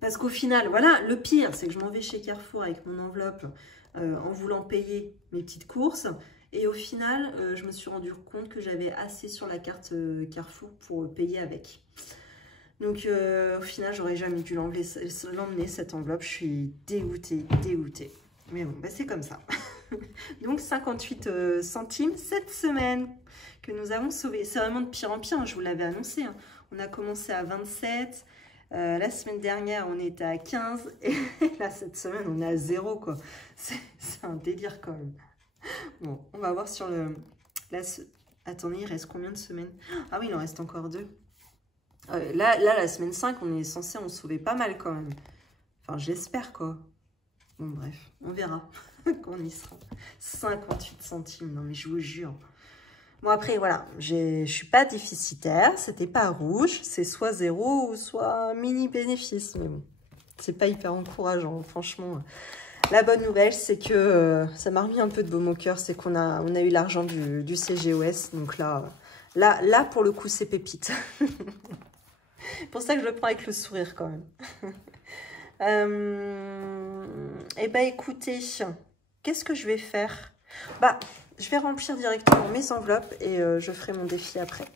Parce qu'au final, voilà, le pire, c'est que je m'en vais chez Carrefour avec mon enveloppe en voulant payer mes petites courses. Et au final, je me suis rendu compte que j'avais assez sur la carte Carrefour pour payer avec. Donc, au final, j'aurais jamais dû l'emmener, cette enveloppe. Je suis dégoûtée, dégoûtée. Mais bon, bah, c'est comme ça. Donc, 58 centimes cette semaine que nous avons sauvé. C'est vraiment de pire en pire, hein, je vous l'avais annoncé. Hein. On a commencé à 27. La semaine dernière, on était à 15. Et là, cette semaine, on est à 0, quoi. C'est un délire, quand même. Bon, on va voir sur le... Là, attendez, il reste combien de semaines? Ah oui, il en reste encore 2. Là, la semaine 5, on est censé en sauver pas mal, quand même. Enfin, j'espère, quoi. Bon, bref, on verra quand on y sera. 58 centimes, non, mais je vous jure. Bon, après, voilà, je suis pas déficitaire, c'était pas rouge, c'est soit 0 ou soit mini bénéfice. Mais bon, c'est pas hyper encourageant, franchement. La bonne nouvelle, c'est que ça m'a remis un peu de baume au cœur, c'est qu'on a eu l'argent du CGOS. Donc là, Là, pour le coup, c'est pépite. C'est pour ça que je le prends avec le sourire quand même. Eh ben, écoutez, qu'est-ce que je vais faire? Bah, je vais remplir directement mes enveloppes et je ferai mon défi après.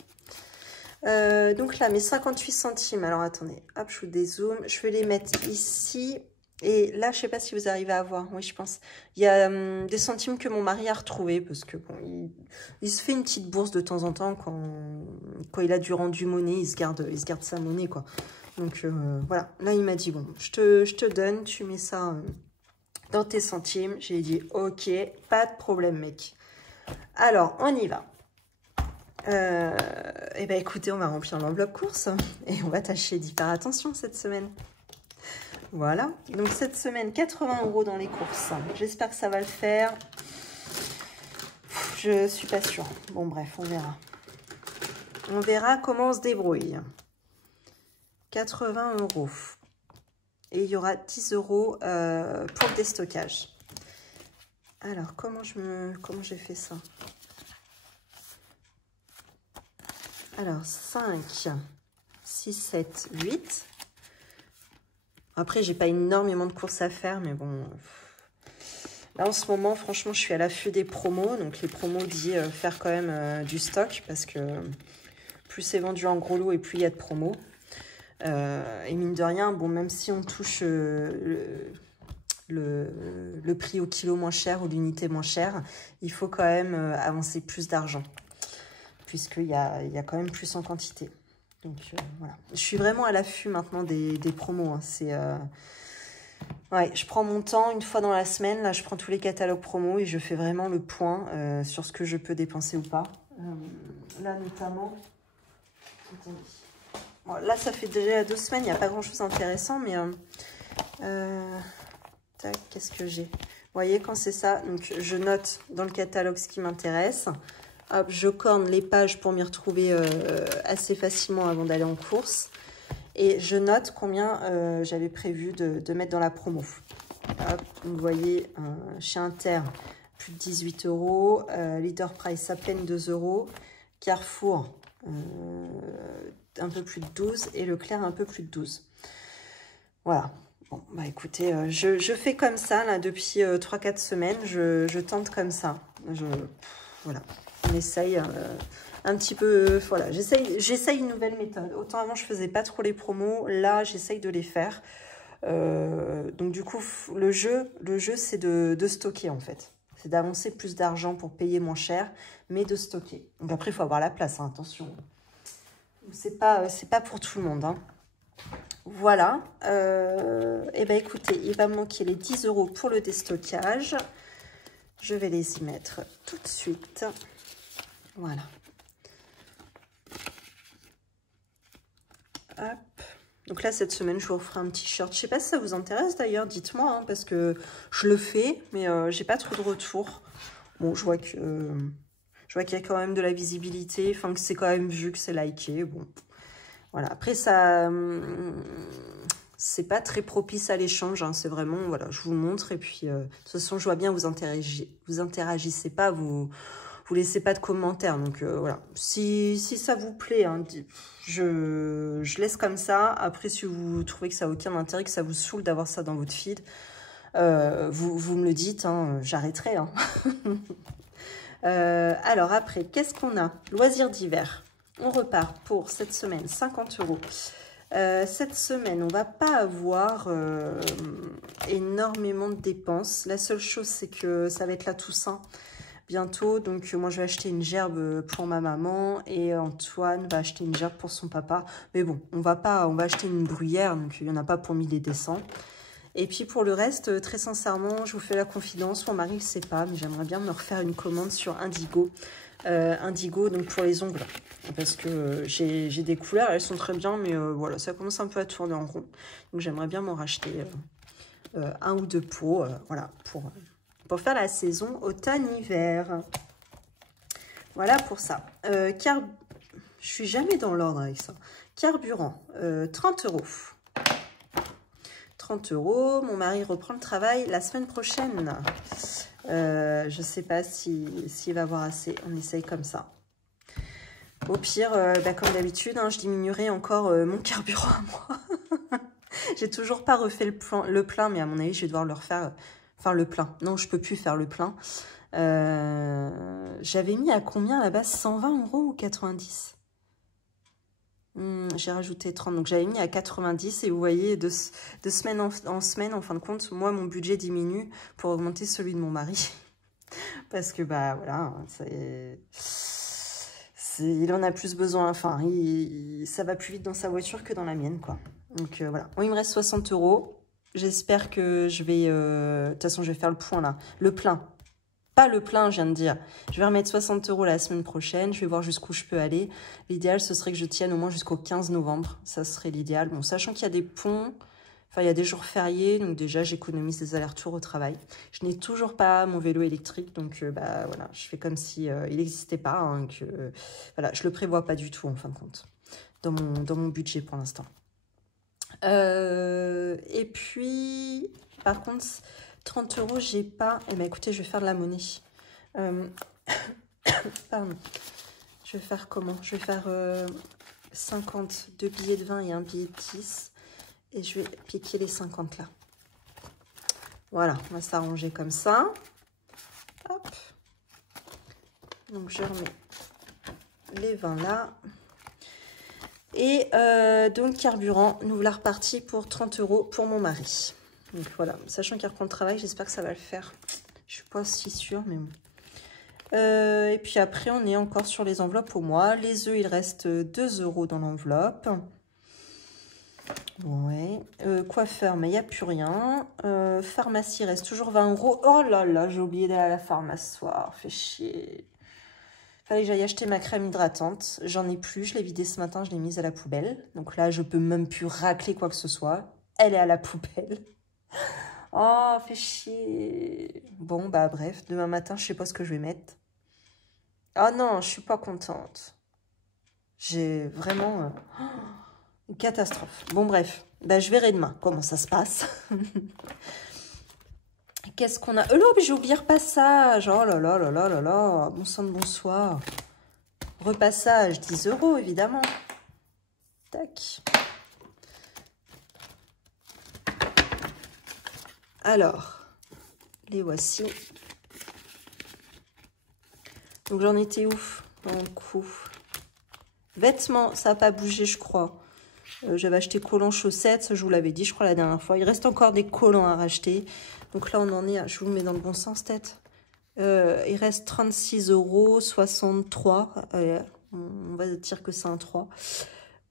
Donc là, mes 58 centimes. Alors, attendez. Hop, je vous dézoome. Je vais les mettre ici. Et là, je sais pas si vous arrivez à voir. Oui, je pense. Il y a des centimes que mon mari a retrouvés parce que bon, il se fait une petite bourse de temps en temps quand il a du rendu monnaie, il se garde sa monnaie, quoi. Donc voilà. Là, il m'a dit bon, je te donne, tu mets ça dans tes centimes. J'ai dit ok, pas de problème, mec. Alors, on y va. Eh ben écoutez, on va remplir l'enveloppe course et on va tâcher d'y faire attention cette semaine. Voilà, donc cette semaine, 80 € dans les courses. J'espère que ça va le faire. Je suis pas sûre. Bon, bref, on verra. On verra comment on se débrouille. 80 €. Et il y aura 10 € pour le déstockage. Alors, comment j'ai fait ça? Alors, 5, 6, 7, 8. Après, j'ai pas énormément de courses à faire, mais bon. Là, en ce moment, franchement, je suis à l'affût des promos. Donc, les promos disent faire quand même du stock parce que plus c'est vendu en gros lot et plus il y a de promos. Et mine de rien, bon, même si on touche le prix au kilo moins cher ou l'unité moins chère, il faut quand même avancer plus d'argent puisqu'il y a quand même plus en quantité. Donc voilà, je suis vraiment à l'affût maintenant des promos. Hein. C'est ouais, je prends mon temps une fois dans la semaine. Là, je prends tous les catalogues promos et je fais vraiment le point sur ce que je peux dépenser ou pas. Là, notamment, attendez. Bon, là, ça fait déjà 2 semaines. Il n'y a pas grand-chose d'intéressant, mais tac, qu'est-ce que j'ai? Vous voyez, quand c'est ça, donc je note dans le catalogue ce qui m'intéresse. Hop, je corne les pages pour m'y retrouver assez facilement avant d'aller en course. Et je note combien j'avais prévu de mettre dans la promo. Hop, vous voyez, chez Inter, plus de 18 €. Leader Price, à peine 2 €. Carrefour, un peu plus de 12. Et Leclerc, un peu plus de 12. Voilà. Bon, bah écoutez, je fais comme ça, là, depuis 3-4 semaines. Je tente comme ça. Voilà. On essaye un petit peu, voilà, j'essaye une nouvelle méthode. Autant avant, je faisais pas trop les promos. Là, j'essaye de les faire. Donc, du coup, le jeu c'est de stocker, en fait. C'est d'avancer plus d'argent pour payer moins cher, mais de stocker. Donc, après, il faut avoir la place, hein, attention. C'est pas pour tout le monde, hein. Voilà. Et ben écoutez, il va me manquer les 10 € pour le déstockage. Je vais les y mettre tout de suite. Voilà. Hop. Donc là, cette semaine, je vous referai un petit short. Je sais pas si ça vous intéresse d'ailleurs, dites-moi, hein, parce que je le fais, mais j'ai pas trop de retours. Bon, je vois qu'il y a quand même de la visibilité, enfin que c'est quand même vu, que c'est liké. Bon, voilà. Après, ça, c'est pas très propice à l'échange. Hein, c'est vraiment, voilà, je vous montre et puis de toute façon, je vois bien vous interagissez pas, vous laissez pas de commentaires. Donc voilà, si ça vous plaît, hein, je laisse comme ça. Après, si vous trouvez que ça n'a aucun intérêt, que ça vous saoule d'avoir ça dans votre feed, vous me le dites, hein, j'arrêterai. Hein. Alors après, qu'est-ce qu'on a? Loisirs d'hiver. On repart pour cette semaine, 50 €. Cette semaine, on va pas avoir énormément de dépenses. La seule chose, c'est que ça va être la Toussaint bientôt. Donc, moi, je vais acheter une gerbe pour ma maman et Antoine va acheter une gerbe pour son papa. Mais bon, on va acheter une bruyère, donc il n'y en a pas pour 1000 et des cents. Et puis, pour le reste, très sincèrement, je vous fais la confidence, mon mari ne sait pas, mais j'aimerais bien me refaire une commande sur Indigo. Indigo, donc pour les ongles. Parce que j'ai des couleurs, elles sont très bien, mais voilà, ça commence un peu à tourner en rond. Donc, j'aimerais bien m'en racheter un ou deux pots, voilà, pour faire la saison automne-hiver. Voilà pour ça. Je suis jamais dans l'ordre avec ça. Carburant, 30 €. 30 €. Mon mari reprend le travail la semaine prochaine. Je ne sais pas s'il va avoir assez. On essaye comme ça. Au pire, bah, comme d'habitude, hein, je diminuerai encore mon carburant à moi. J'ai toujours pas refait le plein, mais à mon avis, je vais devoir le refaire. Enfin, le plein. Non, je peux plus faire le plein. J'avais mis à combien à la base? 120 € ou 90? J'ai rajouté 30, donc j'avais mis à 90 et vous voyez, de semaine en semaine, en fin de compte, moi, mon budget diminue pour augmenter celui de mon mari. Parce que, bah, voilà, il en a plus besoin, enfin, ça va plus vite dans sa voiture que dans la mienne, quoi. Donc, voilà. Bon, il me reste 60 €. J'espère que je vais... de toute façon, je vais faire le point, là. Le plein. Pas le plein, je viens de dire. Je vais remettre 60 € la semaine prochaine. Je vais voir jusqu'où je peux aller. L'idéal, ce serait que je tienne au moins jusqu'au 15 novembre. Ça serait l'idéal. Bon, sachant qu'il y a des ponts, enfin, il y a des jours fériés. Donc déjà, j'économise des allers-retours au travail. Je n'ai toujours pas mon vélo électrique. Donc, bah, voilà, je fais comme si il n'existait pas. Hein, voilà, je le prévois pas du tout, en fin de compte, dans mon budget pour l'instant. Et puis, par contre... 30 €, j'ai pas... Eh bien, écoutez, je vais faire de la monnaie. Pardon. Je vais faire comment? Je vais faire 50, 2 billets de 20 et un billet de 10. Et je vais piquer les 50 là. Voilà, on va s'arranger comme ça. Hop. Donc, je remets les 20 là. Et donc, carburant, nous voilà repartis pour 30 € pour mon mari. Donc voilà, sachant qu'il reprend le travail, j'espère que ça va le faire. Je suis pas si sûre, mais bon. Et puis après, on est encore sur les enveloppes au mois. Les œufs, il reste 2 € dans l'enveloppe. Ouais. Coiffeur, mais il n'y a plus rien. Pharmacie, il reste toujours 20 €. Oh là là, j'ai oublié d'aller à la pharmacie ce soir. Fait chier. Fallait que j'aille acheter ma crème hydratante. J'en ai plus, je l'ai vidée ce matin, je l'ai mise à la poubelle. Donc là, je peux même plus racler quoi que ce soit. Elle est à la poubelle. Oh, fait chier. Bon, bah bref, demain matin, je sais pas ce que je vais mettre. Ah non, je suis pas contente. J'ai vraiment une catastrophe. Bon, bref, bah, je verrai demain comment ça se passe. Qu'est-ce qu'on a? Oh, mais j'ai oublié repassage. Oh là là là là là là. Bon sang de bonsoir. Repassage, 10 € évidemment. Tac. Alors, les voici. Donc, j'en étais où dans le coup? Vêtements, ça n'a pas bougé, je crois. J'avais acheté collants chaussettes, je vous l'avais dit, je crois, la dernière fois. Il reste encore des collants à racheter. Donc là, on en est à... Je vous le mets dans le bon sens, peut-être. Il reste 36 €, 63. On va dire que c'est un 3.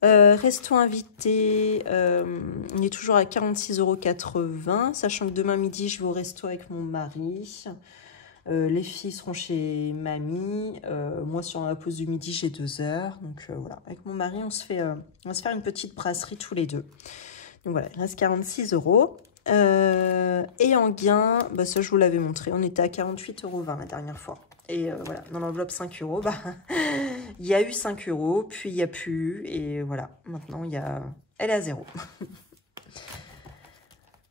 Resto invité, on est toujours à 46,80 €, sachant que demain midi, je vais au resto avec mon mari. Les filles seront chez mamie. Moi, sur la pause du midi, j'ai 2 heures. Donc voilà, avec mon mari, on va se faire une petite brasserie tous les deux. Donc voilà, il reste 46 €. Et en gain, bah, ça je vous l'avais montré, on était à 48,20 € la dernière fois. Et voilà, dans l'enveloppe 5 €, bah, il y a eu 5 €, puis il n'y a plus. Et voilà, maintenant, elle est à 0.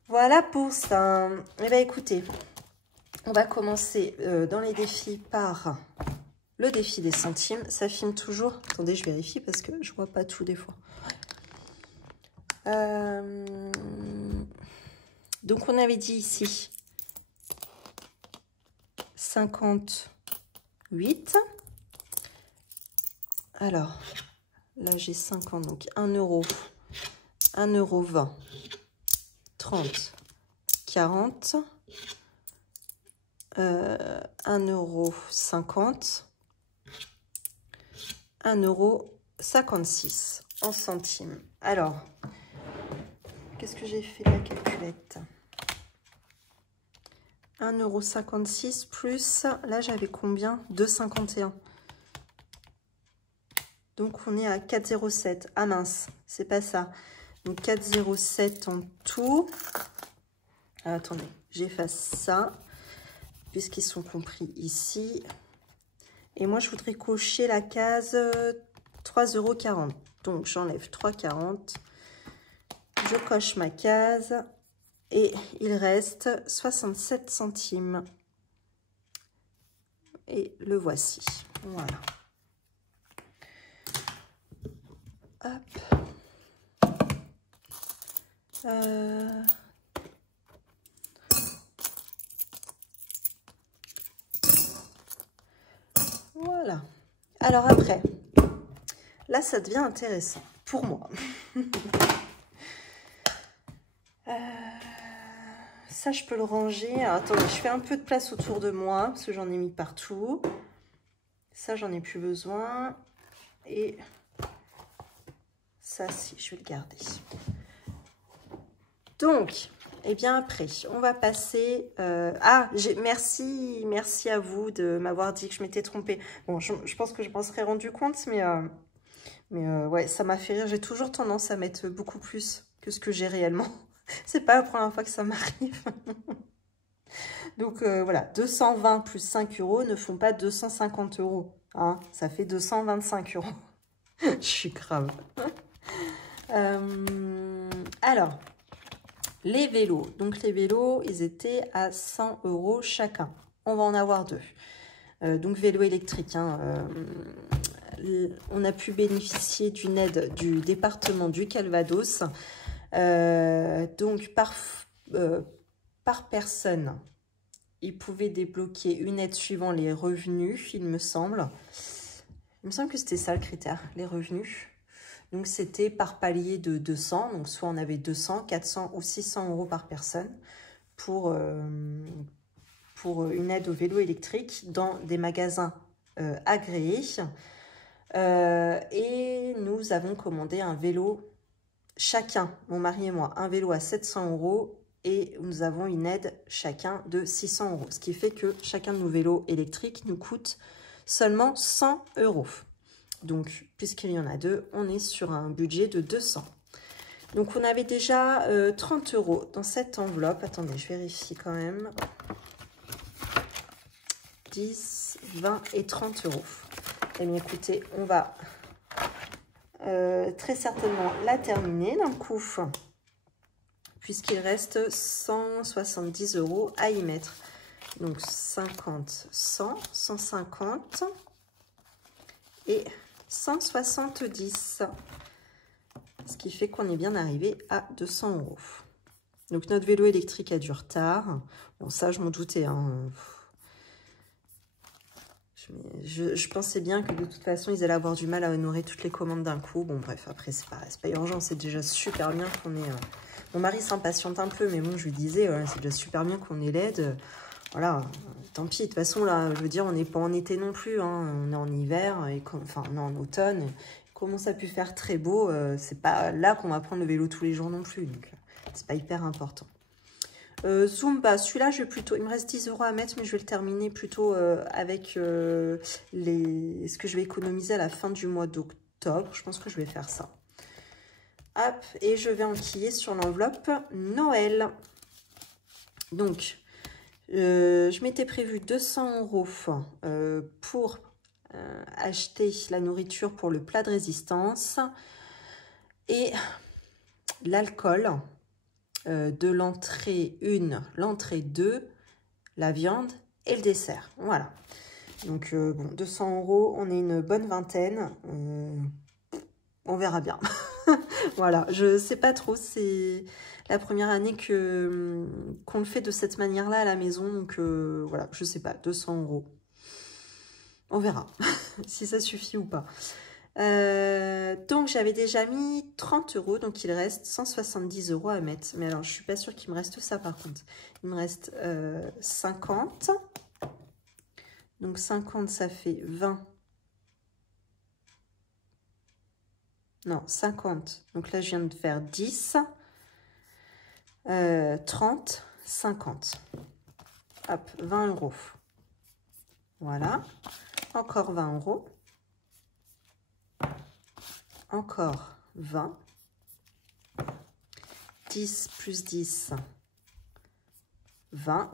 Voilà pour ça. Eh bien, écoutez, on va commencer dans les défis par le défi des centimes. Ça filme toujours. Attendez, je vérifie parce que je vois pas tout des fois. Donc, on avait dit ici 58. Alors, là, j'ai 50. Donc, 1 €, 1,20 €, 30, 40, 1,50 €, 1,56 € en centimes. Alors, qu'est-ce que j'ai fait de la calculette? 1,56 € plus, là j'avais combien? 2,51 €. Donc on est à 4,07 €. Ah mince, c'est pas ça. Donc 4,07 € en tout. Ah, attendez, j'efface ça, puisqu'ils sont compris ici. Et moi je voudrais cocher la case 3,40 €. Donc j'enlève 3,40 €. Je coche ma case. Et il reste 67 centimes. Et le voici. Voilà. Hop. Voilà. Alors après, là, ça devient intéressant pour moi. Ça, je peux le ranger. Alors, attendez, je fais un peu de place autour de moi parce que j'en ai mis partout. Ça, j'en ai plus besoin. Et ça, si, je vais le garder. Donc, eh bien après, on va passer... merci à vous de m'avoir dit que je m'étais trompée. Bon, je pense que je m'en serais rendu compte, mais ouais, ça m'a fait rire. J'ai toujours tendance à mettre beaucoup plus que ce que j'ai réellement. C'est pas la première fois que ça m'arrive. Donc voilà, 220 plus 5 € ne font pas 250 €. Hein, ça fait 225 €. Je suis grave. Alors, les vélos. Donc les vélos, ils étaient à 100 € chacun. On va en avoir deux. Donc vélo électrique. Hein, on a pu bénéficier d'une aide du département du Calvados. Donc par personne, ils pouvaient débloquer une aide suivant les revenus, il me semble. Il me semble que c'était ça le critère, les revenus. Donc c'était par palier de 200, donc soit on avait 200, 400 ou 600 € par personne pour une aide au vélo électrique dans des magasins agréés. Et nous avons commandé un vélo, chacun, mon mari et moi, un vélo à 700 € et nous avons une aide chacun de 600 €. Ce qui fait que chacun de nos vélos électriques nous coûte seulement 100 €. Donc, puisqu'il y en a deux, on est sur un budget de 200. Donc, on avait déjà 30 € dans cette enveloppe. Attendez, je vérifie quand même. 10, 20 et 30 €. Eh bien, écoutez, on va très certainement la terminer d'un coup, puisqu'il reste 170 € à y mettre. Donc, 50, 100, 150 et 170. Ce qui fait qu'on est bien arrivé à 200 €. Donc, notre vélo électrique a du retard. Bon, ça, je m'en doutais. Hein. Je pensais bien que de toute façon, ils allaient avoir du mal à honorer toutes les commandes d'un coup. Bon, bref, après, c'est pas urgent. C'est déjà super bien qu'on ait... Mon mari s'impatiente un peu, mais bon, je lui disais, c'est déjà super bien qu'on ait l'aide. Voilà, tant pis. De toute façon, là, je veux dire, on n'est pas en été non plus. Hein, on est en hiver, enfin, on est en automne. Il commence à pu faire très beau. C'est pas là qu'on va prendre le vélo tous les jours non plus. Donc, c'est pas hyper important. Zumba, celui-là, je vais plutôt... Il me reste 10 € à mettre, mais je vais le terminer plutôt avec ce que je vais économiser à la fin du mois d'octobre. Je pense que je vais faire ça. Hop, et je vais enquiller sur l'enveloppe Noël. Donc, je m'étais prévu 200 € pour acheter la nourriture pour le plat de résistance et l'alcool de l'entrée 1, l'entrée 2, la viande et le dessert. Voilà. Donc, bon, 200 €, on est une bonne vingtaine. On verra bien. Voilà, je sais pas trop, c'est la première année qu'on le fait de cette manière-là à la maison, donc voilà, je sais pas, 200 €. On verra si ça suffit ou pas. Donc j'avais déjà mis 30 €, donc il reste 170 € à mettre. Mais alors, je suis pas sûre qu'il me reste ça par contre. Il me reste 50. Donc 50, ça fait 20. Non, 50. Donc là, je viens de faire 10, 30, 50. Hop, 20 €. Voilà. Encore 20 €. Encore 20. 10 plus 10, 20.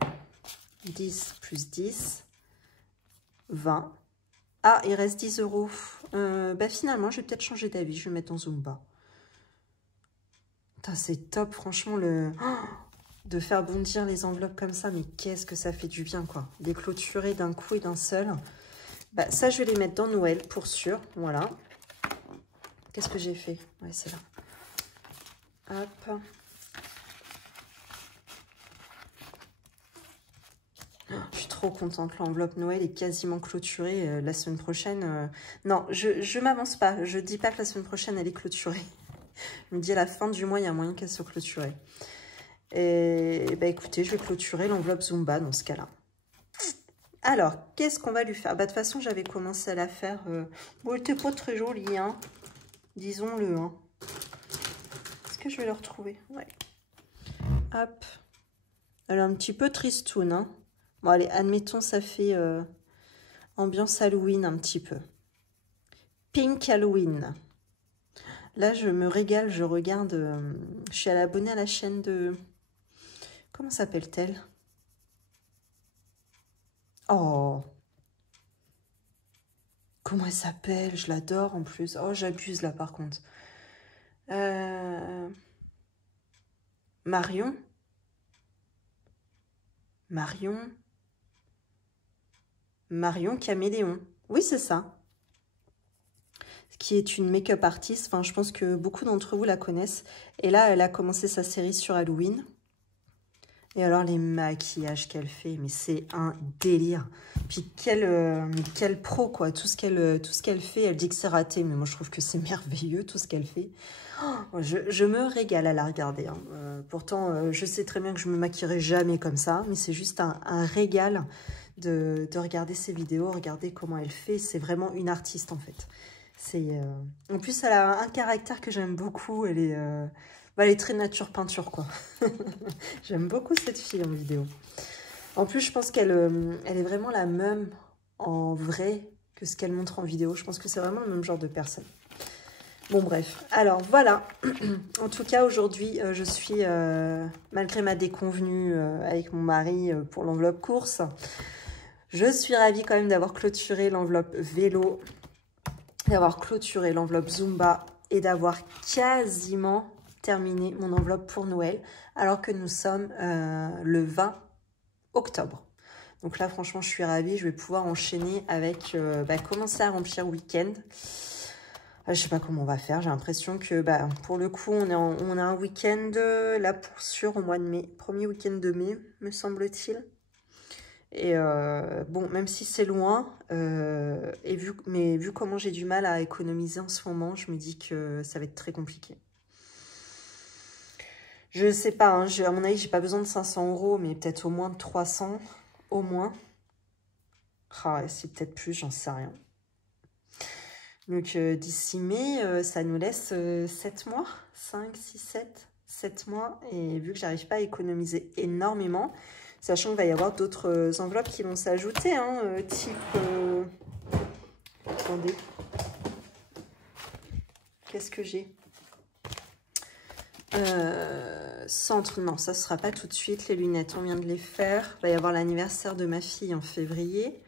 10 plus 10, 20. Ah, il reste 10 €. Bah finalement, je vais peut-être changer d'avis. Je vais mettre en Zumba. C'est top, franchement, de faire bondir les enveloppes comme ça. Mais qu'est-ce que ça fait du bien, quoi. Les clôturer d'un coup et d'un seul. Bah, ça, je vais les mettre dans Noël, pour sûr. Voilà. Qu'est-ce que j'ai fait? Ouais, c'est là. Hop. Je suis trop contente. L'enveloppe Noël est quasiment clôturée. La semaine prochaine... Non, je m'avance pas. Je dis pas que la semaine prochaine, elle est clôturée. Je me dis à la fin du mois, il y a moyen qu'elle soit clôturée. Et bah écoutez, je vais clôturer l'enveloppe Zumba dans ce cas-là. Alors, qu'est-ce qu'on va lui faire? Bah de toute façon, j'avais commencé à la faire. Bon, elle n'était pas très jolie, hein. Disons-le, hein. Est-ce que je vais le retrouver? Ouais. Hop. Elle est un petit peu tristoune, hein. Bon, allez, admettons, ça fait ambiance Halloween un petit peu. Pink Halloween. Là, je me régale, je regarde... je suis abonnée à la chaîne de... Comment s'appelle-t-elle? Oh! Comment elle s'appelle? Je l'adore en plus. Oh, j'abuse là par contre. Marion? Marion Caméléon. Oui, c'est ça. Qui est une make-up artiste. Enfin, je pense que beaucoup d'entre vous la connaissent. Et là, elle a commencé sa série sur Halloween. Et alors, les maquillages qu'elle fait, mais c'est un délire. Puis, quelle pro, quoi. Tout ce qu'elle fait, elle dit que c'est raté. Mais moi, je trouve que c'est merveilleux, tout ce qu'elle fait. Oh, je me régale à la regarder. Hein. Pourtant, je sais très bien que je me maquillerai jamais comme ça. Mais c'est juste un régal de regarder ses vidéos, regarder comment elle fait. C'est vraiment une artiste, en fait. En plus, elle a un caractère que j'aime beaucoup. Elle est très nature peinture, quoi. J'aime beaucoup cette fille en vidéo. En plus, je pense qu'elle est vraiment la même en vrai que ce qu'elle montre en vidéo. Je pense que c'est vraiment le même genre de personne. Bon, bref. Alors, voilà. En tout cas, aujourd'hui, je suis, malgré ma déconvenue avec mon mari pour l'enveloppe course, je suis ravie quand même d'avoir clôturé l'enveloppe vélo, d'avoir clôturé l'enveloppe Zumba et d'avoir quasiment terminé mon enveloppe pour Noël, alors que nous sommes le 20 octobre. Donc là, franchement, je suis ravie. Je vais pouvoir enchaîner avec commencer à remplir week-end. Je sais pas comment on va faire. J'ai l'impression que pour le coup, on a un week-end là pour sûr au mois de mai. Premier week-end de mai, me semble-t-il. Et bon, même si c'est loin, mais vu comment j'ai du mal à économiser en ce moment, je me dis que ça va être très compliqué. Je sais pas, hein, à mon avis, j'ai pas besoin de 500 €, mais peut-être au moins de 300, au moins. Ah ouais, c'est peut-être plus, j'en sais rien. Donc d'ici mai, ça nous laisse 7 mois, 5, 6, 7 mois. Et vu que j'arrive pas à économiser énormément, sachant qu'il va y avoir d'autres enveloppes qui vont s'ajouter, hein, type... Attendez. Qu'est-ce que j'ai? Centre, non, ça ne sera pas tout de suite. Les lunettes, on vient de les faire. Il va y avoir l'anniversaire de ma fille en février.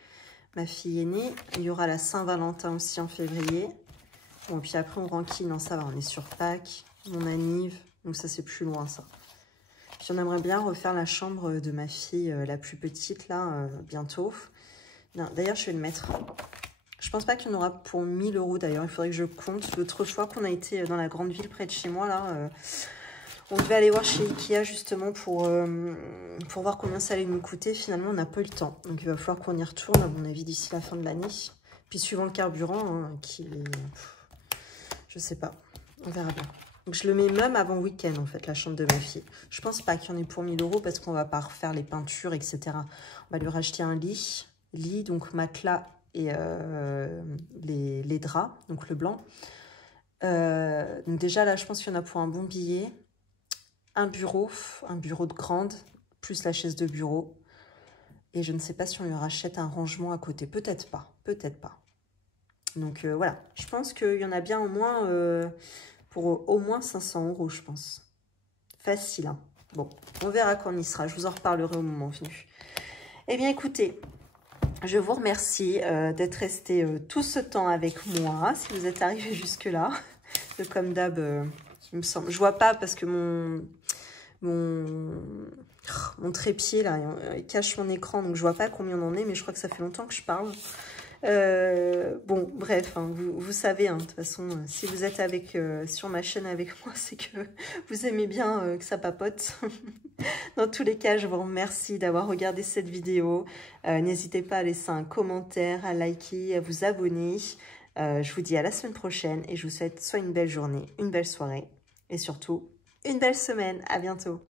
Ma fille aînée. Il y aura la Saint-Valentin aussi en février. Bon, puis après, on ranquille. Non, ça va, on est sur Pâques. Mon anniv. Donc ça, c'est plus loin, ça. Puis on aimerait bien refaire la chambre de ma fille, la plus petite, là, bientôt. D'ailleurs, je vais le mettre... Je pense pas qu'il y en aura pour 1 000 € d'ailleurs. Il faudrait que je compte. L'autre fois qu'on a été dans la grande ville près de chez moi, là, on devait aller voir chez Ikea justement pour voir combien ça allait nous coûter. Finalement, on n'a pas eu le temps. Donc, il va falloir qu'on y retourne, à mon avis, d'ici la fin de l'année. Puis, suivant le carburant, hein, je sais pas. On verra bien. Donc, je le mets même avant week-end, en fait, la chambre de ma fille. Je pense pas qu'il y en ait pour 1 000 € parce qu'on va pas refaire les peintures, etc. On va lui racheter un lit, donc matelas et les draps, donc le blanc. Donc déjà, là, je pense qu'il y en a pour un bon billet. Un bureau de grande, plus la chaise de bureau. Et je ne sais pas si on lui rachète un rangement à côté. Peut-être pas, peut-être pas. Donc voilà, je pense qu'il y en a bien au moins pour au moins 500 €, je pense. Facile, hein. Bon, on verra quand on y sera. Je vous en reparlerai au moment venu. Eh bien, écoutez, je vous remercie d'être resté tout ce temps avec moi, si vous êtes arrivé jusque-là. Comme d'hab, il me semble. Je vois pas parce que mon trépied, là, il cache mon écran, donc je vois pas combien on en est, mais je crois que ça fait longtemps que je parle. Bon, bref, hein, vous savez, hein, de toute façon, si vous êtes sur ma chaîne avec moi, c'est que vous aimez bien que ça papote. Dans tous les cas, je vous remercie d'avoir regardé cette vidéo. N'hésitez pas à laisser un commentaire, à liker, à vous abonner. Je vous dis à la semaine prochaine et je vous souhaite soit une belle journée, une belle soirée et surtout une belle semaine. À bientôt.